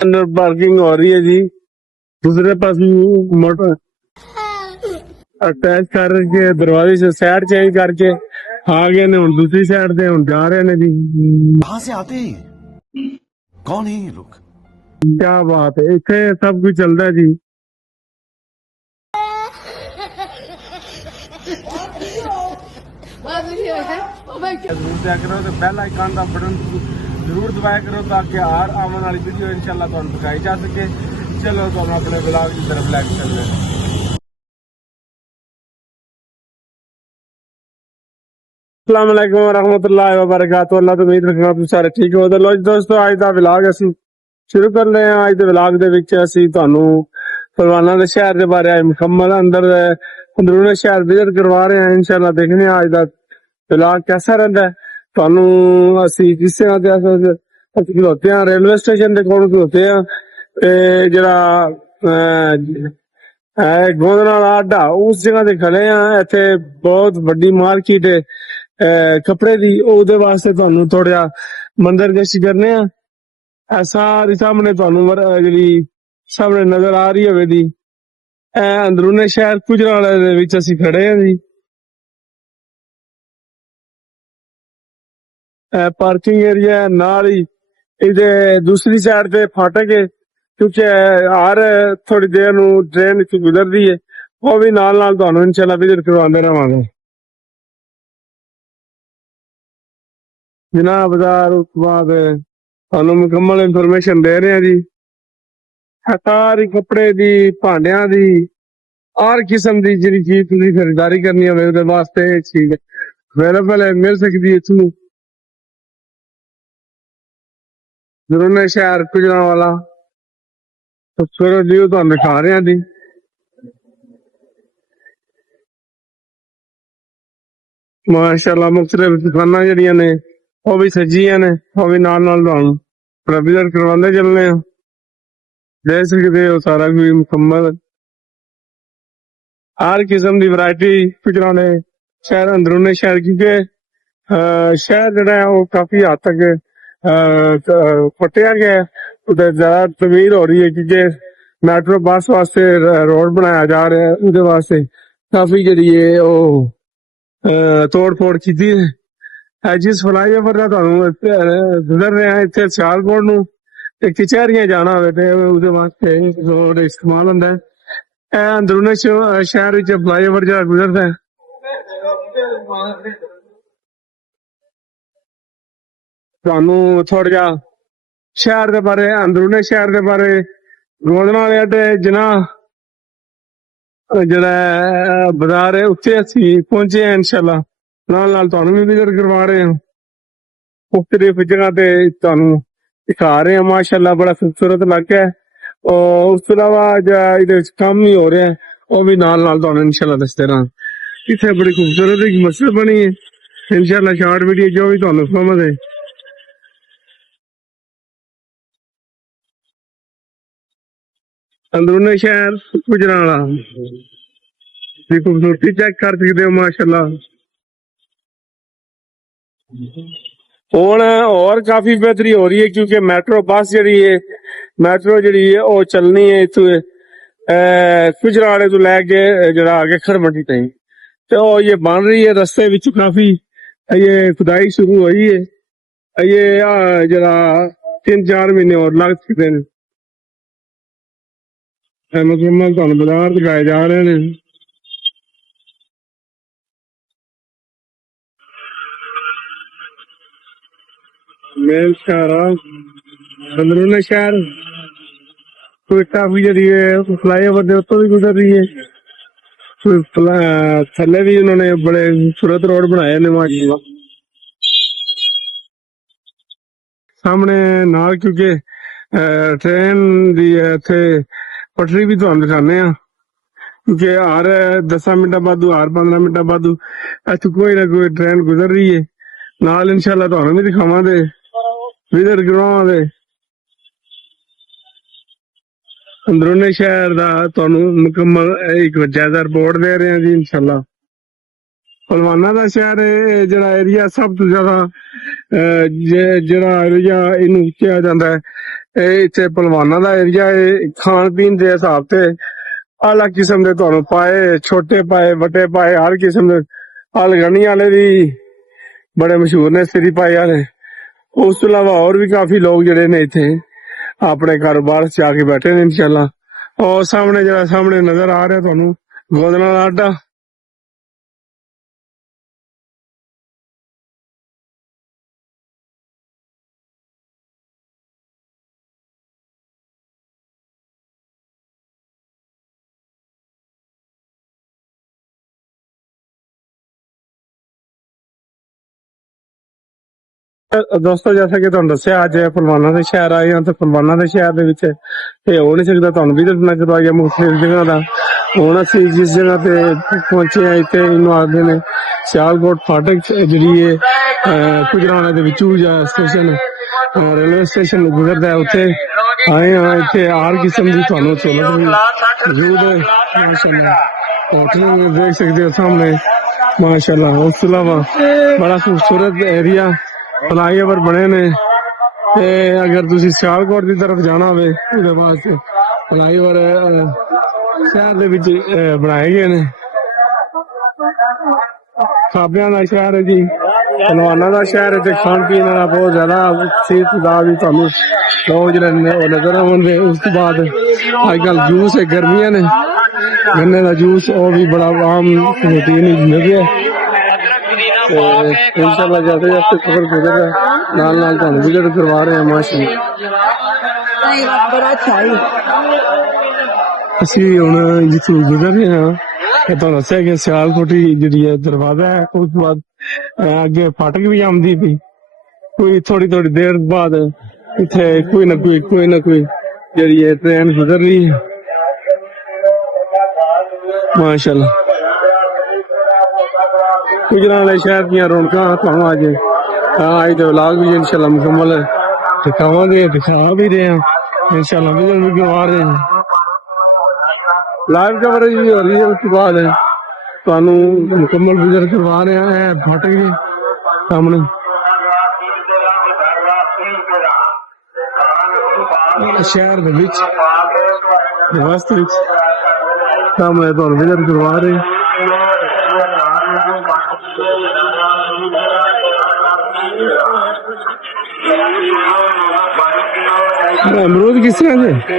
अंदर पार्किंग हो रही है जी। दूसरे पास मोटर अटैच करके दरवाजे से साइड चेंज करके आ गए ने हुण दूसरी साइड से हुण जा रहे ने जी। कहां से आते हैं ये? कौन है ये लोग? क्या बात है, इतने सब कुछ चलता है जी। जरूर दिया करो तो बेल आइकन का बटन जरूर दबाया करो ताकि हर आने वाली वीडियो इंशाल्लाह तुहानू दिखाई जा सके। चलो तो हम अपने ब्लॉग की तरफ लेके चल रहे हैं। अस्सलाम वालेकुम रहमतुल्लाहि व बरकातहू। अल्लाह तो उम्मीद रखना तुम सारे ठीक हो। तो लो जी दोस्तों, अज का व्लॉग असी शुरू कर रहे हैं। अज के व्लॉग दे विच असी तुहानू पहलवाना दे शहर के बारे मुकम्मल अंदरूनी शहर विजिट करवा रहे हैं। इंशाल्लाह देखने अज का व्लॉग कैसा रहता है। तुहानू असी जिस तरह से असी खलोते हैं रेलवे स्टेशन के कोल खलोते हैं, जरा गोंदना वाला अड्डा उस जगह ते खड़े हैं। इत्थे बहुत बड़ी मार्केट है कपड़े दी, ओहदे वास्ते तुहानू थोड़ा जिहा मंदिर गश्त करने आ। सारी सामने तुहानू जेहड़ी सामने नजर आ रही होवे दी अंदरूनी शहर गुजरावाला दे विच असी खड़े हैं जी। पार्किंग एरिया है नाल ही, इहदे दूसरी साइड पे फाटक है क्योंकि हर थोड़ी देर नू ट्रेन इत्थों गुजरदी है। वो भी नाल नाल तुहानू इंशाल्लाह विजिट करवांदे रहांगे। जिना बाजार उस बाद तुहानू मुकम्मल इंफॉर्मेशन दे रहे हैं जी। सारी कपड़े दी, भांडियां दी, हर किस्म दी जिहड़ी चीज तुसीं खरीदारी करनी होवे उहदे वास्ते ये चीज अवेलेबल है, मिल सकदी है इत्थों। अंदरूनी शहर गुजरांवाला खूबसूरत व्यू तुहानू दिखा रहे हैं जी। माशाअल्लाह मुख्तलिफ दुकानां जेहड़ियां ने वो भी सजियां ने, वो भी नाल नाल तुहानू विजिट करवांदे चलने आ। देख सकदे हो सारा कुछ मुकम्मल हर किस्म की वैरायटी गुजराने शहर अंदरूनी शहर, क्योंकि शहर जेहड़ा है वो काफी हद तक फटिया गया है, उधर ज्यादा तमीर हो रही है क्योंकि मेट्रो बस वास्ते रोड बनाया जा रहा है। उहदे वास्ते काफी जेहड़ी है वो तोड़ फोड़ की है। जिस फ्लाईओवर का तुहानू गुजर रहे हैं इत्थे सियालकोट नू ते कचहरियां जाना होवे ते उहदे वास्ते रोड इस्तेमाल हुंदा है। अंदरूनी शहर विच फ्लाईओवर जेहड़ा गुजरदा है तुहानू थोड़ा जिहा शहर के बारे अंदरूनी शहर के बारे गोंदना वाले अड्डे जिना जेहड़ा बाजार है उत्थे असी पहुंचे हैं। इंशाल्लाह नाल नाल तुहानू भी विजिट करवा रहे हैं। मुख्तलिफ जगह ते तुहानू दिखा रहे हैं। माशाअल्लाह बड़ा खूबसूरत इलाका है और उस तो अलावा इहदे काम ही हो रहे हैं, वो भी नाल नाल तुहानू इंशाल्लाह दसदे रहां। इत्थे बड़ी खूबसूरत एक मस्जिद बनी है। इंशाल्लाह शॉर्ट वीडियो जो भी तुहानू समझ है। अंदरूनी शहर गुजरांवाला दी खूबसूरती चेक कर सकते हो माशाअल्लाह। हुण और काफी बेहतरी हो रही है क्योंकि मेट्रो बस जी है वो चलनी है इत्थों गुजरावाले तो लैके जरा आगे खड़मंडी ताईं, तो ये बन रही है। रस्ते विच काफी ये खुदाई शुरू हुई है। ये जरा 3-4 महीने और लग सकते हैं। मुकम्मल तुहानू बाजार दिखाए जा रहे हैं। मेन शहर अंदरूनी शहर कोई काफी जी है फ्लाईओवर के उत्तों भी गुजर रही है। थले भी उन्होंने बड़े खूबसूरत रोड बनाए ने माशाअल्लाह। सामने नाल क्योंकि ट्रेन दी इत्थे पटरी भी तुहानू दिखाने आ क्योंकि हर 10 मिनटां बाद हर 15 मिनटां बाद इत्थों कोई ना कोई ट्रेन गुजर रही है। नाल इंशाल्लाह तुहानू भी दिखावांगे, विजिट करवावांगे। अंदरूनी शहर का तुहानू मुकम्मल एक जायजा रिपोर्ट दे रहे हैं जी इंशाल्लाह। पहलवाना का शहर है जरा एरिया सब तो ज्यादा जरा एरिया इनू कहा जाता है ਇਹ ਇੱਥੇ ਪਹਿਲਵਾਨਾਂ ਦਾ ਏਰੀਆ ਹੈ। ਖਾਣ ਪੀਣ ਦੇ ਹਿਸਾਬ ਤੇ ਅਲੱਗ ਕਿਸਮ ਦੇ ਤੁਹਾਨੂੰ ਪਾਏ, ਛੋਟੇ ਪਾਏ, ਵੱਡੇ ਪਾਏ, ਹਰ ਕਿਸਮ ਦੇ। ਹਲਗਣੀ ਵਾਲੇ ਵੀ ਬੜੇ ਮਸ਼ਹੂਰ ਨੇ, ਸਿਰੀ ਪਾਏ ਵਾਲੇ। ਉਸ ਤੋਂ ਇਲਾਵਾ ਹੋਰ ਵੀ ਕਾਫੀ ਲੋਕ ਜਿਹੜੇ ਨੇ ਇੱਥੇ ਆਪਣੇ ਕਾਰੋਬਾਰ 'ਚ ਆ ਕੇ ਬੈਠੇ ਨੇ ਇਨਸ਼ਾਅੱਲਾ। ਔਰ ਸਾਹਮਣੇ ਜਿਹੜਾ ਸਾਹਮਣੇ ਨਜ਼ਰ ਆ ਰਿਹਾ ਤੁਹਾਨੂੰ ਗੋਦਨਾ ਦਾ ਅੱਡਾ। ਦੋਸਤੋ ਜੈਸਾ ਕਿ ਤੁਹਾਨੂੰ ਦੱਸਿਆ ਅੱਜ ਪਹਿਲਵਾਨਾਂ ਦੇ ਸ਼ਹਿਰ ਆਏ ਹਾਂ ਤੇ ਪਹਿਲਵਾਨਾਂ ਦੇ ਸ਼ਹਿਰ ਦੇ ਵਿੱਚ ਇਹ ਹੋ ਨਹੀਂ ਸਕਦਾ, ਤੁਹਾਨੂੰ ਵੀ ਦੱਸਣਾ ਕਰਵਾਇਆ ਮੁਖਤਲਿਫ ਜਗ੍ਹਾ ਦਾ। ਹੁਣ ਅਸੀਂ ਜਿਸ ਜਗ੍ਹਾ ਤੇ ਪਹੁੰਚੇ ਹਾਂ ਇੱਥੇ ਇਹਨੂੰ ਆਖਦੇ ਨੇ ਸਿਆਲਕੋਟ ਫਾਟਕ, ਜਿਹੜੀ ਹੈ ਗੁਜਰਾਣਾ ਦੇ ਵਿੱਚੋਂ ਜਾਂ ਸਟੇਸ਼ਨ ਰੇਲਵੇ ਸਟੇਸ਼ਨ ਗੁਜ਼ਰਦਾ ਹੈ, ਉੱਥੇ ਆਏ ਹਾਂ। ਇੱਥੇ ਹਰ ਕਿਸਮ ਦੀ ਤੁਹਾਨੂੰ ਸਹੂਲਤ ਵੀ ਮੌਜੂਦ ਹੈ ਮਾਸ਼ਾਅੱਲਾ। ਹੋਟਲ ਵੀ ਦੇਖ ਸਕਦੇ ਹੋ ਸਾਹਮਣੇ ਮਾਸ਼ਾਅੱਲਾ। ਉਸ ਤੋਂ ਇਲਾਵਾ ਬੜਾ ਖੂਬਸੂਰਤ ਏਰੀਆ ਫਲਾਈਓਵਰ ਬਣੇ ਨੇ। ਤੇ ਅਗਰ ਤੁਸੀਂ ਸਿਆਲਕੋਟ ਦੀ ਤਰਫ ਜਾਣਾ ਹੋਵੇ ਉਹਦੇ ਵਾਸਤੇ ਫਲਾਈਓਵਰ ਸ਼ਹਿਰ ਦੇ ਵਿੱਚ ਬਣਾਏ ਗਏ ਨੇ। ਖਾਬਿਆਂ ਦਾ ਸ਼ਹਿਰ ਹੈ ਜੀ, ਪਹਿਲਵਾਨਾਂ ਦਾ ਸ਼ਹਿਰ ਹੈ ਤੇ ਖਾਣ ਪੀਣ ਵਾਲਾ ਬਹੁਤ ਜ਼ਿਆਦਾ ਸਿਹਤ ਦਾ ਵੀ ਤੁਹਾਨੂੰ ਲੋਕ ਜਿਹੜੇ ਨੇ ਉਹ ਨਜ਼ਰ ਆਉਣਗੇ। ਉਸ ਤੋਂ ਬਾਅਦ ਅੱਜ ਕੱਲ ਜੂਸ ਹੈ, ਗਰਮੀਆਂ ਨੇ, ਗੰਨੇ ਦਾ ਜੂਸ ਉਹ ਵੀ ਬੜਾ ਆਮ ਰੂਟੀਨ ਲੱਗਿਆ। इंशाल्लाह जैसे जैसे सफर गुजर रहा है नाल नाल ਤੁਹਾਨੂੰ ਵੀ ਜਿਹੜੇ ਕਰਵਾ ਰਹੇ ਆ ਮਾਸ਼ਾਅੱਲਾ। बड़ा अच्छा है। ਅਸੀਂ ਹੁਣ ਜਿੱਥੇ ਗੁਜ਼ਰ ਰਹੇ ਹਾਂ ਇਹ ਤੁਹਾਨੂੰ ਦੱਸਿਆ ਕਿ ਸਿਆਲਕੋਟੀ ਜਿਹੜੀ ਹੈ ਦਰਵਾਜ਼ਾ ਹੈ। ਉਸ ਤੋਂ ਬਾਅਦ ਅੱਗੇ ਫਾਟਕ ਵੀ ਆਉਂਦੀ ਪਈ। ਕੋਈ ਥੋੜੀ ਦੇਰ ਬਾਅਦ ਇੱਥੇ ਕੋਈ ਨਾ ਕੋਈ ਜਿਹੜੀ ਹੈ ਟ੍ਰੇਨ ਗੁਜ਼ਰ ਰਹੀ ਹੈ ਮਾਸ਼ਾਅੱਲਾ। गुजरात शहर दी रौनक ਤੁਹਾਨੂੰ ਅੱਜ ਦੇ ਵਲੌਗ ਵੀ ਇਨਸ਼ਾਅੱਲਾ ਮੁਕੰਮਲ ਦਿਖਾਵਾਂਗੇ, ਦਿਖਾ ਵੀ ਰਹੇ ਹਾਂ ਇਨਸ਼ਾਅੱਲਾ। ਵੀਡੀਓ ਵੀ ਕਰਵਾ ਰਹੇ ਹਾਂ, ਲਾਈਵ ਕਵਰੇਜ ਵੀ ਹੋ ਰਹੀ ਹੈ। ਉਸ ਤੋਂ ਬਾਅਦ ਤੁਹਾਨੂੰ ਮੁਕੰਮਲ ਵੀਡੀਓ ਕਰਵਾ ਰਹੇ ਹਾਂ। ਇਹ ਫਾਟਕ ਦੇ ਸਾਹਮਣੇ ਸ਼ਹਿਰ ਦੇ ਵਿੱਚ ਰਸਤੇ ਵਿੱਚ ਸਾਹਮਣੇ ਤੁਹਾਨੂੰ ਵੀਡੀਓ ਕਰਵਾ ਰਹੇ ਹਾਂ। अमरूद किस तरह के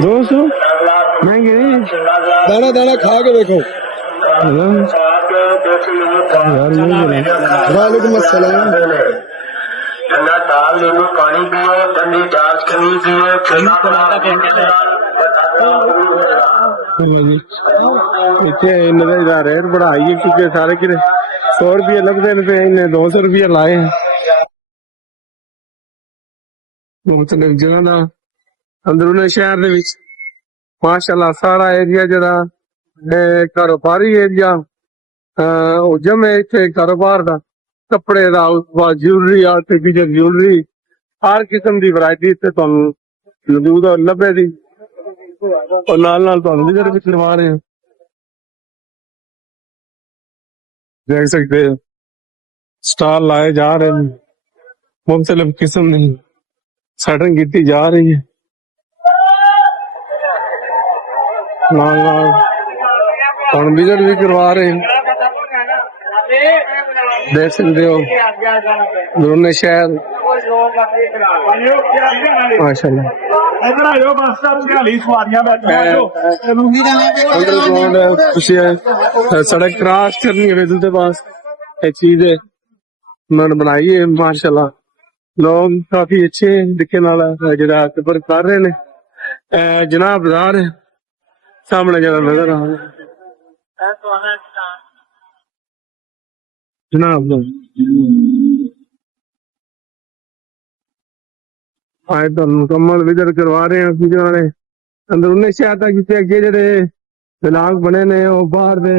200 महंगे नहीं, दाना दाना खा के देखो। वालेकुम अस्सलाम। ठंडा दाल नींबू पानी पिए, ठंडी चार्ज करनी पिए, इतने इन्हें का रेट बढ़ाई है क्योंकि सारे किरे 100 रुपये लगते हैं पे इन्हें 200 रुपये लाए हैं। मुख्तलिफ जगह ਦਾ ਅੰਦਰੂਨੀ ਸ਼ਹਿਰ ਦੇ ਵਿੱਚ ਮਾਸ਼ਾਅੱਲਾ ਸਾਰਾ ਏਰੀਆ ਜਿਹੜਾ ਕਾਰੋਬਾਰੀ ਏਰੀਆ ਉਹ ਜਮੇ ਇੱਥੇ ਕਾਰੋਬਾਰ ਦਾ ਕੱਪੜੇ ਦਾ, ਉਸ ਤੋਂ ਬਾਅਦ ਜਿਊਲਰੀ, ਆਰਟੀਫੀਸ਼ਲ ਜਿਊਲਰੀ, ਹਰ ਕਿਸਮ ਦੀ ਵੈਰਾਈਟੀ ਇੱਥੇ ਤੁਹਾਨੂੰ ਮੌਜੂਦ ਲੱਭੇ ਦੀ। और नाल नाल ਤੁਹਾਨੂੰ ਵੀ ਜਿਹੜੇ ਕਰਵਾ ਰਹੇ ਹਾਂ देख सकते हो स्टॉल लाए जा रहे हैं। मुख्तलिफ किस्म की सेटिंग की जा रही है। नाल नाल ਤੁਹਾਨੂੰ विजिट भी करवा रहे हैं। देख सकते हो दोनों शहर माशाल्लाह। इधर आ जाओ, बस चाली सवारियां सड़क क्रॉस करनी है वेदल के पास एक चीज है उन्होंने बनाई है माशाल्लाह। लोग काफी अच्छे दिखे नाल जरा सफर कर रहे ने। जनाब बाजार है सामने जरा नजर आ रहा है जनाब। आज तो मुकम्मल विजिट करवा रहे हैं वीडियो वाले। अंदर उन्हें शहर तक जितने अगे जेडे ब्लॉग बने ने वो बाहर दे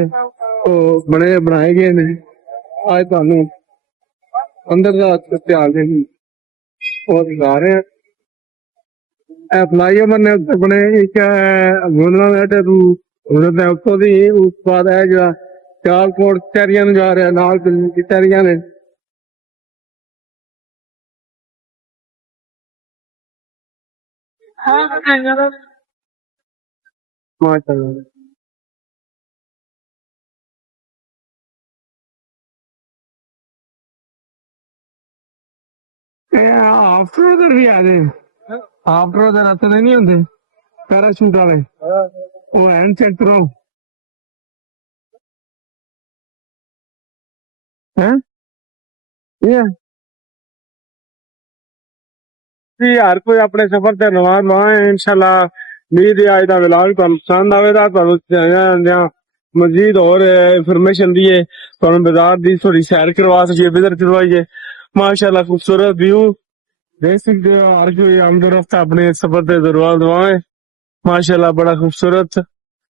वो बनाए गए ने। आज तुहानू अंदर का ध्यान देनी वो दिखा रहे हैं। फ्लाईओवर ने उत्ते बने एक गोंदला अड्डे तू गुजरदा उत्तों दी। उस बाद है जो सियालकोट कचहरियां नूं जा रहा नाल कचहरियां ने। माशाल्लाह आफ्टर उधर भी आ गए आफ्टर उधर आते नहीं होंगे पैराशूट वाले वो हैंड चेक करो हैं ये ਵੀ ਹਰ ਕੋਈ ਆਪਣੇ ਸਫ਼ਰ ਤੇ ਨਵਾਜ਼ ਮਾਏ ਇਨਸ਼ਾਅੱਲਾ ਉਮੀਦ ਹੈ ਅੱਜ ਦਾ ਵਲੌਗ ਤੁਹਾਨੂੰ ਪਸੰਦ ਆਵੇਗਾ ਤੁਹਾਨੂੰ ਜਾਂ ਮਜ਼ੀਦ ਹੋਰ ਇਨਫੋਰਮੇਸ਼ਨ ਦੀਏ ਤੁਹਾਨੂੰ ਬਾਜ਼ਾਰ ਦੀ ਥੋੜੀ ਸੈਰ ਕਰਵਾ ਸਕੀਏ ਵਿਜ਼ਿਟ ਕਰਵਾਈਏ ਮਾਸ਼ਾਅੱਲਾ ਖੂਬਸੂਰਤ व्यू देख सकते हो हर कोई आमदोरफ्त अपने सफर से जरूर दवाए माशाल्लाह बड़ा खूबसूरत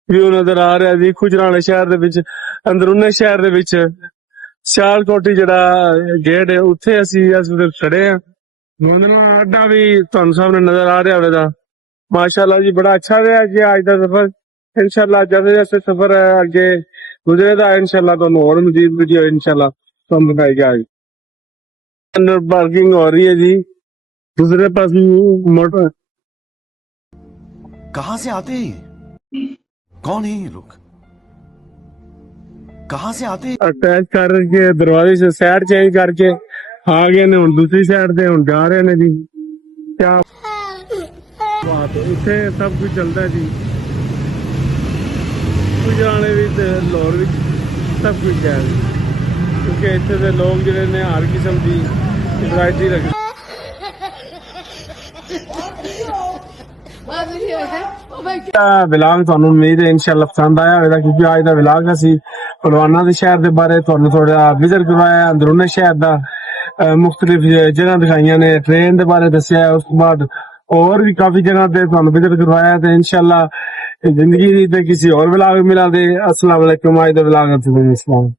व्यू नजर आ रहा है जी खुजराने शहर दे विच अंदरूने शहर दे विच सियालकोटी जड़ा गेट है उत्थे असी इस वक्त खड़े हैं मोदना अड्डा भी तुहानू सामने नजर आ रहा होगा माशाल्लाह जी बड़ा अच्छा रहा जी आज का सफर इंशाल्लाह जैसे जैसे सफर आगे गुजरेगा इंशाल्लाह तुहानू और मजीद वीडियो इंशाल्लाह तुहानू बताएगा आज अंदर पार्किंग हो रही है जी दूसरे पास मोटर कहां से आते हैं कौन है ये लोग कहां से आते हैं अटैच करके दरवाजे से साइड चेंज करके आ गए ने हुन दूसरी साइड ते हुन जा रहे ने जी क्या बात है इथे सब कुछ चलता है जी गुजराने भी ते लाहौर भी सब कुछ है क्योंकि इथे दे लोग जिहड़े ने हर किस्म दी वैरायटी रखदे ਵਲੌਗ ਤੁਹਾਨੂੰ ਉਮੀਦ ਹੈ ਇਨਸ਼ਾਅੱਲਾ ਪਸੰਦ ਆਇਆ ਹੋਵੇਗਾ ਕਿਉਂਕਿ ਅੱਜ ਦਾ ਵਲੌਗ ਅਸੀਂ ਪਲਵਾਨਾ ਦੇ ਸ਼ਹਿਰ ਦੇ ਬਾਰੇ ਤੁਹਾਨੂੰ ਥੋੜਾ ਵਿਜ਼ਿਟ ਕਰਵਾਇਆ ਅੰਦਰੂਨੇ ਸ਼ਹਿਰ ਦਾ ਮੁxtਲਿਫ ਜਗ੍ਹਾ ਦਿਖਾਈਆਂ ਨੇ ਟ੍ਰੇਨ ਦੇ ਬਾਰੇ ਦੱਸਿਆ ਉਸ ਤੋਂ ਬਾਅਦ और भी काफी जगह पे ਤੁਹਾਨੂੰ ਵਿਜ਼ਿਟ ਕਰਵਾਇਆ ਤੇ ਇਨਸ਼ਾਅੱਲਾ ਜ਼ਿੰਦਗੀ ਦੇ ਕਿਸੇ ਹੋਰ ਵਲੌਗ ਮਿਲਾਂਗੇ अस्सलाम वालेकुम आज ਦਾ ਵਲੌਗ